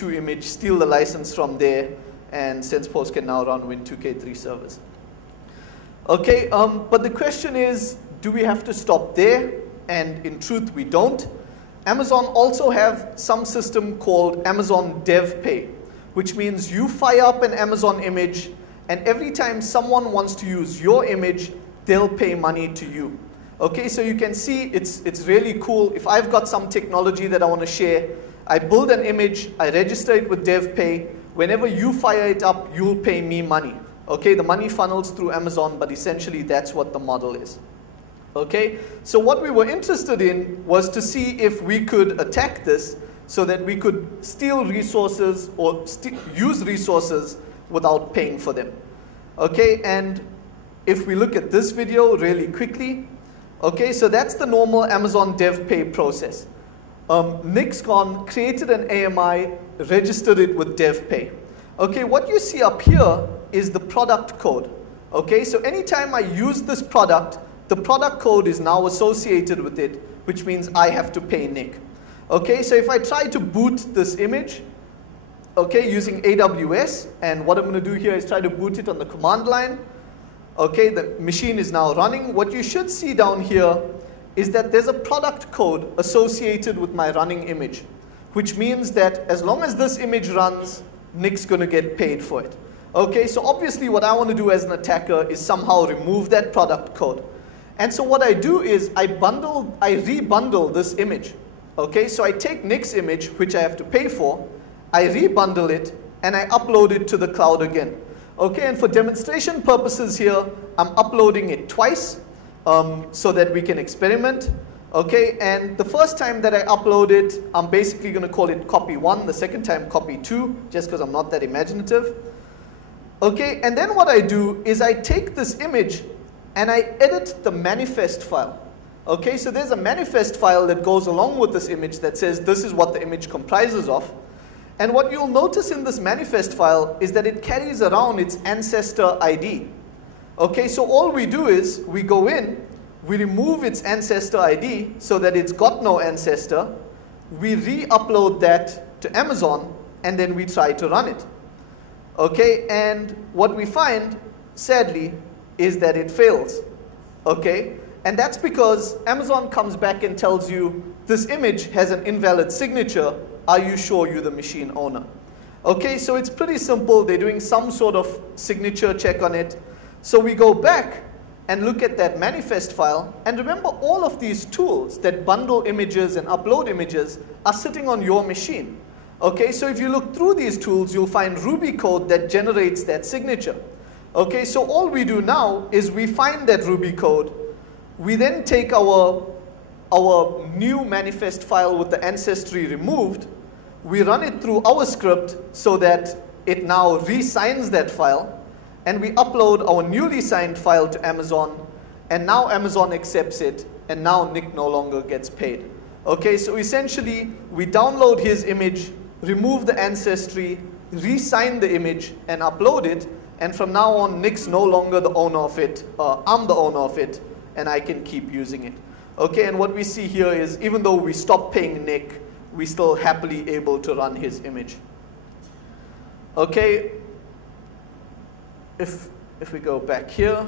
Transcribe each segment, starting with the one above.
image, steal the license from there, and Sensepost can now run Win2K3 servers. Okay, but the question is, do we have to stop there? And in truth, we don't. Amazon also have some system called Amazon DevPay, which means you fire up an Amazon image, and every time someone wants to use your image, they'll pay money to you. Okay, so you can see it's really cool. If I've got some technology that I want to share, I build an image, I register it with DevPay. Whenever you fire it up, you'll pay me money. Okay, the money funnels through Amazon, but essentially that's what the model is. Okay, so what we were interested in was to see if we could attack this so that we could steal resources or use resources without paying for them. Okay, and if we look at this video really quickly, okay, so that's the normal Amazon DevPay process. Nick's gone, created an AMI, registered it with DevPay. Okay, what you see up here is the product code. Okay, so anytime I use this product, the product code is now associated with it, which means I have to pay Nick. Okay, so if I try to boot this image, okay, using AWS, and what I'm going to do here is try to boot it on the command line. Okay, the machine is now running. What you should see down here is that there's a product code associated with my running image, which means that as long as this image runs, Nick's going to get paid for it. Okay, so obviously what I want to do as an attacker is somehow remove that product code. And so what I do is I rebundle this image. Okay, so I take Nick's image, which I have to pay for, I rebundle it, and I upload it to the cloud again. Okay, and for demonstration purposes here, I'm uploading it twice so that we can experiment. Okay, and the first time that I upload it, I'm basically going to call it copy 1, the second time copy 2, just because I'm not that imaginative. Okay, and then what I do is I take this image and I edit the manifest file. Okay, so there's a manifest file that goes along with this image that says this is what the image comprises of. And what you'll notice in this manifest file is that it carries around its ancestor ID. Okay, so all we do is we go in, we remove its ancestor ID so that it's got no ancestor, we re-upload that to Amazon, and then we try to run it. Okay, and what we find, sadly, is that it fails. Okay, and that's because Amazon comes back and tells you this image has an invalid signature. Are you sure you're the machine owner? Okay, so it's pretty simple. They're doing some sort of signature check on it. So we go back and look at that manifest file. And remember, all of these tools that bundle images and upload images are sitting on your machine. Okay, so if you look through these tools, you'll find Ruby code that generates that signature. Okay, so all we do now is we find that Ruby code. We then take our new manifest file with the ancestry removed, we run it through our script so that it now re-signs that file, and we upload our newly signed file to Amazon, and now Amazon accepts it, and now Nick no longer gets paid. Okay, so essentially we download his image, remove the ancestry, re-sign the image, and upload it, and from now on Nick's no longer the owner of it, I'm the owner of it, and I can keep using it. Okay, and what we see here is even though we stop paying Nick, we're still happily able to run his image. Okay, if we go back here.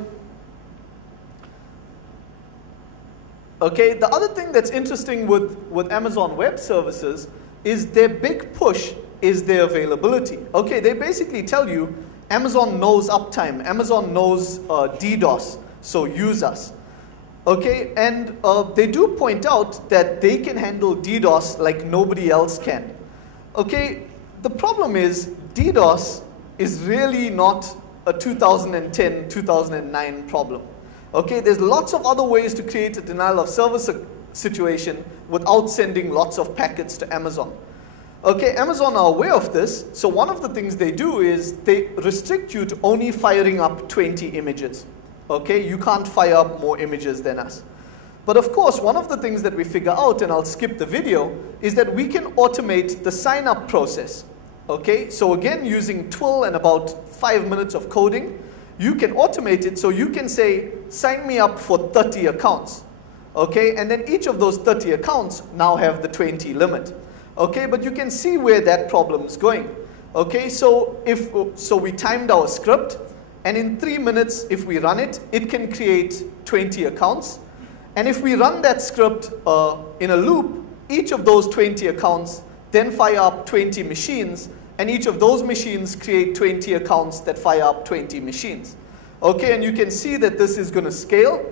Okay, the other thing that's interesting with Amazon Web Services is their big push is their availability. Okay, they basically tell you Amazon knows uptime, Amazon knows DDoS, so use us. Okay, and they do point out that they can handle DDoS like nobody else can. Okay, the problem is DDoS is really not a 2010, 2009 problem. Okay, there's lots of other ways to create a denial of service situation without sending lots of packets to Amazon. Okay, Amazon are aware of this, so one of the things they do is they restrict you to only firing up 20 images. Okay, you can't fire up more images than us. But of course, one of the things that we figure out, and I'll skip the video, is that we can automate the sign-up process. Okay, so again, using Twill and about 5 minutes of coding, you can automate it so you can say, sign me up for 30 accounts. Okay, and then each of those 30 accounts now have the 20 limit. Okay, but you can see where that problem is going. Okay, so we timed our script, and in 3 minutes, if we run it, it can create 20 accounts. And if we run that script in a loop, each of those 20 accounts then fire up 20 machines, and each of those machines create 20 accounts that fire up 20 machines. Okay, and you can see that this is going to scale,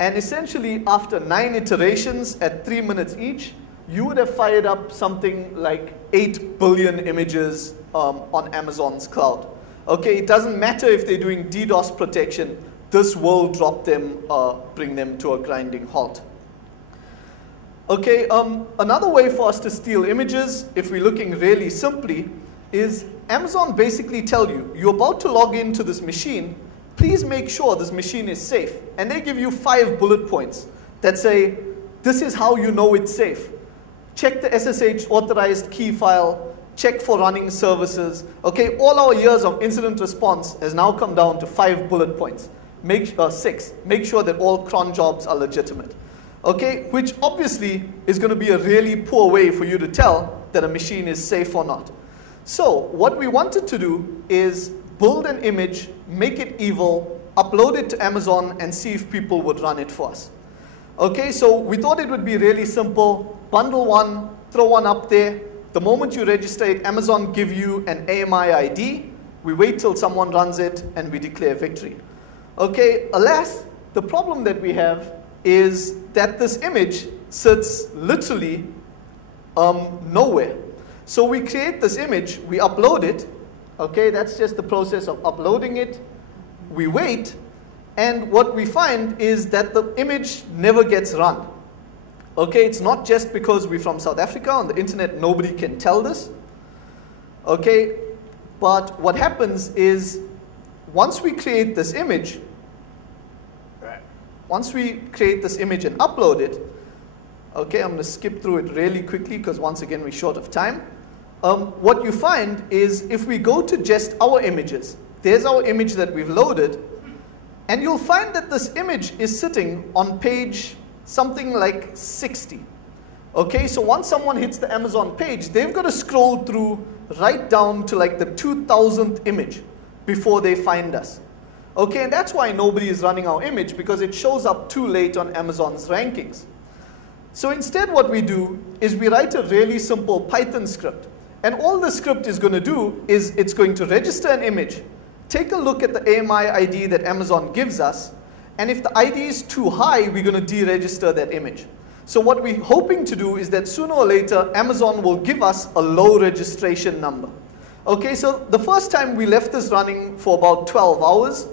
and essentially after 9 iterations at 3 minutes each, you would have fired up something like 8 billion images on Amazon's cloud. Okay, it doesn't matter if they're doing DDoS protection, this will drop them, bring them to a grinding halt. Okay, another way for us to steal images, if we're looking really simply, is Amazon basically tell you, you're about to log into this machine, please make sure this machine is safe. And they give you 5 bullet points that say, this is how you know it's safe. Check the SSH authorized key file, check for running services. Okay, all our years of incident response has now come down to 5 bullet points. 6. Make sure that all cron jobs are legitimate. Okay, which obviously is going to be a really poor way for you to tell that a machine is safe or not. So what we wanted to do is build an image, make it evil, upload it to Amazon, and see if people would run it for us. Okay, so we thought it would be really simple. Bundle one, throw one up there. The moment you register it, Amazon give you an AMI ID. We wait till someone runs it, and we declare victory. Okay, alas, the problem that we have is that this image sits literally nowhere. So we create this image, we upload it. Okay, that's just the process of uploading it. We wait, and what we find is that the image never gets run. Okay, it's not just because we're from South Africa. On the internet, nobody can tell this. Okay, but what happens is once we create this image, and upload it, okay, I'm going to skip through it really quickly because once again we're short of time. What you find is if we go to just our images, there's our image that we've loaded, and you'll find that this image is sitting on page something like 60. Okay, so once someone hits the Amazon page, they've got to scroll through right down to like the 2000th image before they find us. Okay, and that's why nobody is running our image, because it shows up too late on Amazon's rankings. So instead what we do is we write a really simple Python script. And all the script is going to do is it's going to register an image, take a look at the AMI ID that Amazon gives us, and if the ID is too high, we're going to deregister that image. So what we're hoping to do is that sooner or later, Amazon will give us a low registration number. Okay, so the first time we left this running for about 12 hours,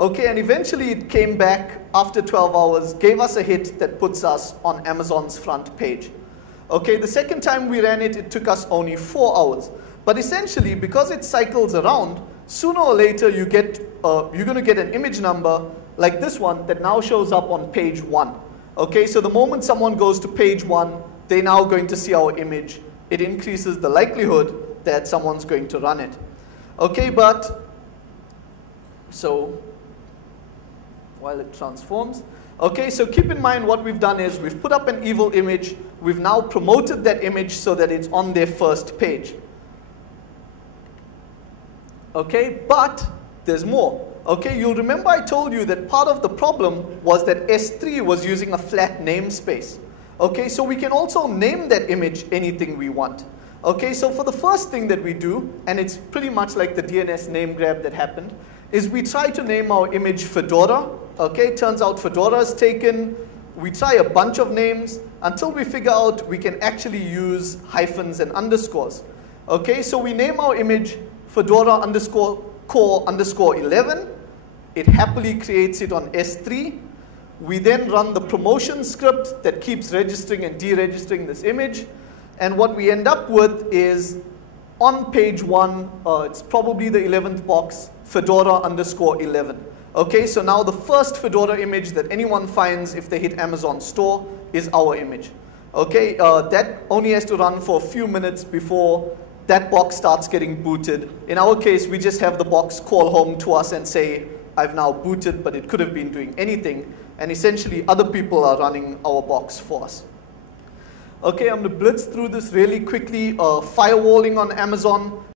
okay, and eventually it came back after 12 hours, gave us a hit that puts us on Amazon's front page. Okay, the second time we ran it, it took us only 4 hours. But essentially, because it cycles around, sooner or later you're going to get an image number like this one that now shows up on page 1. Okay, so the moment someone goes to page 1, they're now going to see our image. It increases the likelihood that someone's going to run it. Okay, but so while it transforms. Okay, so keep in mind what we've done is we've put up an evil image. We've now promoted that image so that it's on their first page. Okay, but there's more. Okay, you'll remember I told you that part of the problem was that S3 was using a flat namespace. Okay, so we can also name that image anything we want. Okay, so for the first thing that we do, and it's pretty much like the DNS name grab that happened, is we try to name our image Fedora. Okay, turns out Fedora is taken. We try a bunch of names until we figure out we can actually use hyphens and underscores. Okay, so we name our image Fedora _core _11. It happily creates it on S3. We then run the promotion script that keeps registering and deregistering this image. And what we end up with is on page 1, it's probably the 11th box, Fedora _11. Okay, so now the first Fedora image that anyone finds if they hit Amazon store is our image. Okay, that only has to run for a few minutes before that box starts getting booted. In our case, we just have the box call home to us and say, I've now booted, but it could have been doing anything. And essentially, other people are running our box for us. Okay, I'm going to blitz through this really quickly. Firewalling on Amazon.